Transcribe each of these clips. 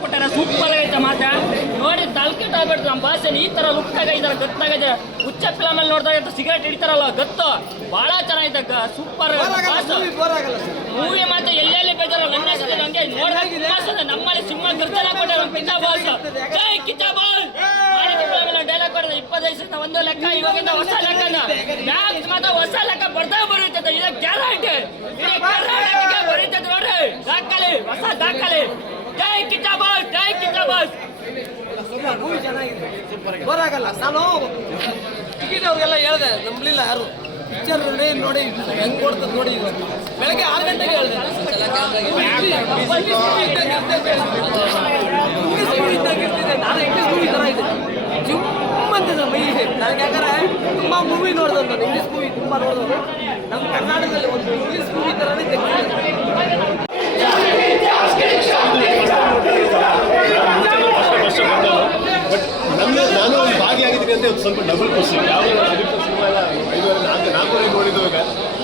ಕೊಟ್ಟಾರ ಸೂಪರ್ ಆಗೈತೆ ಮಾತ? ನೋಡಿ ತಲ್ಕೆಟ್ ಆಗ್ಬಿಡ್ತು ನಮ್ಮ ಭಾಷೆ ಈ ತರ ಲುಕ್ ಆಗೈತೆ ಗತ್ತಾಗೈತೆ ಹುಚ್ಚ ಫಿಲಮ್ ಅಲ್ಲಿ ನೋಡಿದಾಗ ಸಿಗರೇಟ್ ಹಿಡಿತಾರಲ್ಲ ಗತ್ತು. ಬಹಳ ಚೆನ್ನಾಗಿದೆ ಸೂಪರ್ ಮೂವಿ ಮಾತ್ರ ಎಲ್ಲೆಲ್ಲಿ ಬೇಜಾರ ನನ್ನ ಹೆಸರು ಹಂಗೆ ನೋಡಿದಾಗ ನಮ್ಮಲ್ಲಿ ಸಿಂಹ ಗರ್ಜನ ಕೊಟ್ಟಾರ ಕಿಚ್ಚ ಬಾಸ್. ಜೈ ಕಿಚ್ಚ ಬಾಸ್. ಡೈಲಾಗ್ ಕೊಡೋದು ಇಪ್ಪತ್ತೈದು ಒಂದು ಲೆಕ್ಕ ಇವಾಗಿಂದ ಹೊಸ ಲೆಕ್ಕನ. ಮ್ಯಾಕ್ಸ್ ಮಾತ್ರ ಹೊಸ ಲೆಕ್ಕ ಬರ್ತಾ ಬರುತ್ತೆ ಇದಕ್ಕೆ ಗ್ಯಾರಂಟಿ ಇಡೀ ಕರ್ನಾಟಕಕ್ಕೆ ಬರೀತದೆ ನೋಡ್ರಿ ದಾಖಲೆ ಹೊಸ ದಾಖಲೆ ಜೈ ಕಿಚ್ಚ ಬಾಸ್ ಜೈ ಕಿಚ್ಚ ಬಾಸ್ ಮೂವಿ ಚೆನ್ನಾಗಿದೆ. ಬರಾಗಲ್ಲ ನಾನು ಟಿಕೆಟ್ ಅವ್ರಿಗೆಲ್ಲ ಹೇಳ್ದೆ, ನಂಬಲಿಲ್ಲ ಯಾರು. ಪಿಕ್ಚರ್ ನೋಡಿ ಹೆಂಗ್ ಕೊಡ್ತದೆ ನೋಡಿ. ಬೆಳಗ್ಗೆ ಆರು ಗಂಟೆಗೆ ಹೇಳ್ದೆ. ಇಂಗ್ಲಿಷ್ ನಾನು ಇಂಗ್ಲಿಷ್ ಮೂವಿ ಥರ ಇದೆ ಜಿಮ್ ಅಂತಿದೆ ಮೈ ನನಗೆ ಯಾಕಂದ್ರೆ ತುಂಬಾ ಮೂವಿ ನೋಡಿದ್ರು ನಾನು ಇಂಗ್ಲಿಷ್ ಮೂವಿ ತುಂಬಾ ನೋಡಿದ್ರು ನಮ್ಮ ಕರ್ನಾಟಕದಲ್ಲಿ ಒಂದು ಇಂಗ್ಲಿಷ್ ಮೂವಿ ಥರನೇ ತೆಗ್ದಿದ್ದಾರೆ ಫಸ್ಟ್ ಬಂದವರು ಬಟ್ ನನ್ನ ನಾನು ಅಲ್ಲಿ ಒಂದು ಸ್ವಲ್ಪ ಡಬಲ್ ಖುಷಿ ಯಾವ ಸಿನಿಮಾ ಎಲ್ಲ ಐದುವರೆ ನಾಲ್ಕು, ನಾಲ್ಕೂವರೆ ನೋಡಿದ್ದು ಈಗ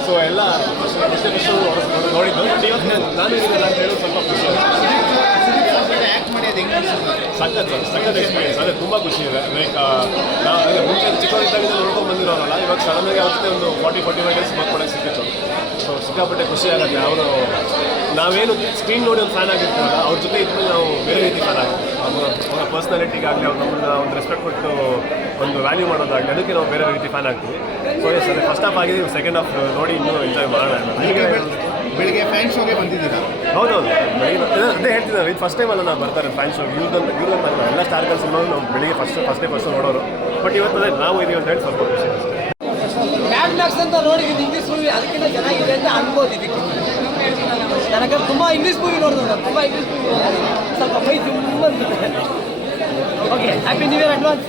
ಸೊ ಎಲ್ಲ ಫಸ್ಟ್ ಫಸ್ಟ್ ಫಸ್ಟ್ ನೋಡಿದ್ದು. ನಾನು ನಾನು ಅಂತ ಹೇಳೋದು ಸ್ವಲ್ಪ ಖುಷಿ. ಸಖತ್ ಸರ್ ಸಖತ್ ಎಕ್ಸ್ಪೀರಿಯನ್ಸ್ ಅದೇ ತುಂಬ ಖುಷಿ ಇದೆ. ಲೈಕ್ ನಾವು ಅದೇ ಮುಂಚೆ ಚಿಕ್ಕವರಿದ್ದಾಗ ನೋಡ್ಕೊಂಡು ಬಂದಿರೋರಲ್ಲ, ಇವಾಗ ಸಡನ್ನಾಗಿ ಅವತ್ತೇ ಒಂದು ಫಾರ್ಟಿ ಫಾರ್ಟಿ ಫೈವ್ ಡೇಸ್ ಮಕ್ಕಳು ಸಿಕ್ಕಿತ್ತು. ಸೊ ಸಿಕ್ಕಾಪಟ್ಟೆ ಖುಷಿ ಆಗುತ್ತೆ. ಅವರು, ನಾವೇನು ಸ್ಕ್ರೀನ್ ನೋಡಿ ಒಂದು ಫ್ಯಾನ್ ಆಗಿರ್ತೀವಲ್ಲ, ಅವ್ರ ಜೊತೆ ಇದ್ಮೇಲೆ ನಾವು ಬೇರೆ ರೀತಿ ಫ್ಯಾನ್ ಆಗ್ತೀವಿ. ಅವರ ಪರ್ಸ್ನಾಲಿಟಿಗಾಗಲಿ ಅವ್ರು ನಮ್ಮನ್ನ ಒಂದು ರೆಸ್ಪೆಕ್ಟ್ ಕೊಟ್ಟು ಒಂದು ವ್ಯಾಲ್ಯೂ ಮಾಡೋದಾಗಲಿ ಅದಕ್ಕೆ ನಾವು ಬೇರೆ ರೀತಿ ಫ್ಯಾನ್ ಆಗ್ತೀವಿ. ಸೊ ಎಸ್ ಅದೇ ಫಸ್ಟ್ ಹಾಫ್ ಆಗಿದೆ ಸೆಕೆಂಡ್ ಹಾಫ್ ನೋಡಿ ಇನ್ನೂ ಎಂಜಾಯ್ ಮಾಡೋಣ ಬೆಳಿಗ್ಗೆ ಫ್ಯಾನ್ ಶೋಗೆ ಬಂದಿದ್ದೀರಾ? ಹೌದೌದು ಹೌದು. ಅದೇ ಅದೇ ಹೇಳ್ತಿದ್ದಾರೆ ಇದು ಫಸ್ಟ್ ಟೈಮ್ ಅಲ್ಲ ನಾವು ಬರ್ತಾರೆ ಫ್ಯಾನ್ ಶೋ ಇವ್ರದ್ದು ಇವ್ರದ್ದು ಅಲ್ಲ ಎಲ್ಲ ಸ್ಟಾರ್ಗಳು ಸಿನಿಮಾ ನಾವು ಬೆಳಿಗ್ಗೆ ಫಸ್ಟ್ ಫಸ್ಟ್ ಡೇ ಫಸ್ಟ್ ನೋಡೋರು. ಬಟ್ ಇವತ್ತು ಅದೇ ನಾವು ಇದೀವಿ ಅಂತ ಹೇಳಿ ಸ್ವಲ್ಪ ಖುಷಿ ಅಷ್ಟೇ. ಮ್ಯಾಡ್ ಮ್ಯಾಕ್ಸ್ ಅಂತ ನೋಡಿದ್ದೀನಿ ಇಂಗ್ಲೀಷ್ ಮೂವಿ ಅದಕ್ಕಿಂತ ಚೆನ್ನಾಗಿದೆ ಅಂತ ಅನ್ಬೋದು ಇದಕ್ಕೆ. ನನಗೆ ತುಂಬ ಇಂಗ್ಲೀಷ್ ಮೂವಿ ನೋಡಿದ್ರು ನಾನು ತುಂಬ ಇಂಗ್ಲೀಷ್ ಮೂವಿ ಸ್ವಲ್ಪ ಮೈ ತುಂಬ okay happy new year advance